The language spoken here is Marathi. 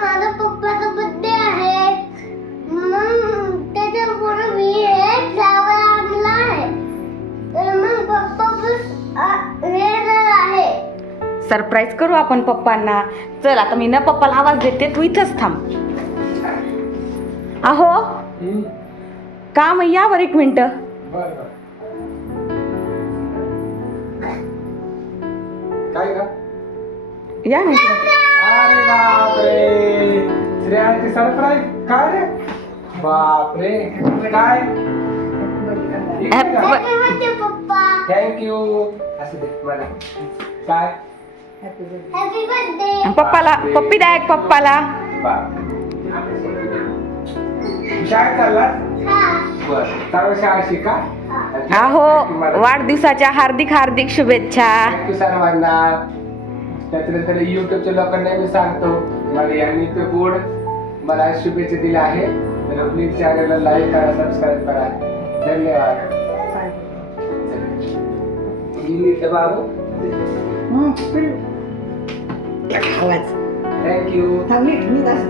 माझा पप्पाचा बर्थडे आहे, मग त्याच्यामुळे मी हे फ्लावर आणला आहे. तर मग पप्पा बस येणार आहे. सरप्राईज करू आपण पप्पांना. चल आता मी ना पप्पाला आवाज देते, तू इथंच थांब. अहो का मग यावर 1 मिनिट. काय का? या ना इकडे. अरे बापरे, श्रेयांची सरप्राईज काय रे? बापरे, काय? Happy Happy birthday पप्पा. थँक्यू. असू दे मला. काय? Happy birthday. पप्पाला पप्पी द्या एक पप्पाला. शाळेत चाललास? हा. बर, सर्व शाळा शिका. अहो वाढदिवसाच्या हार्दिक हार्दिक शुभेच्छा. थँक्यू सर्वांना. त्याच्यानंतर युट्यूबच्या लोकांना मी सांगतो, मला यांनी ते बोर्ड मला शुभेच्छा दिल्या आहेत. तर प्लीज चॅनलला लाईक करा, सबस्क्राईब करा. धन्यवाद. बाबू आवाज थँक्यू. थांबली मी असं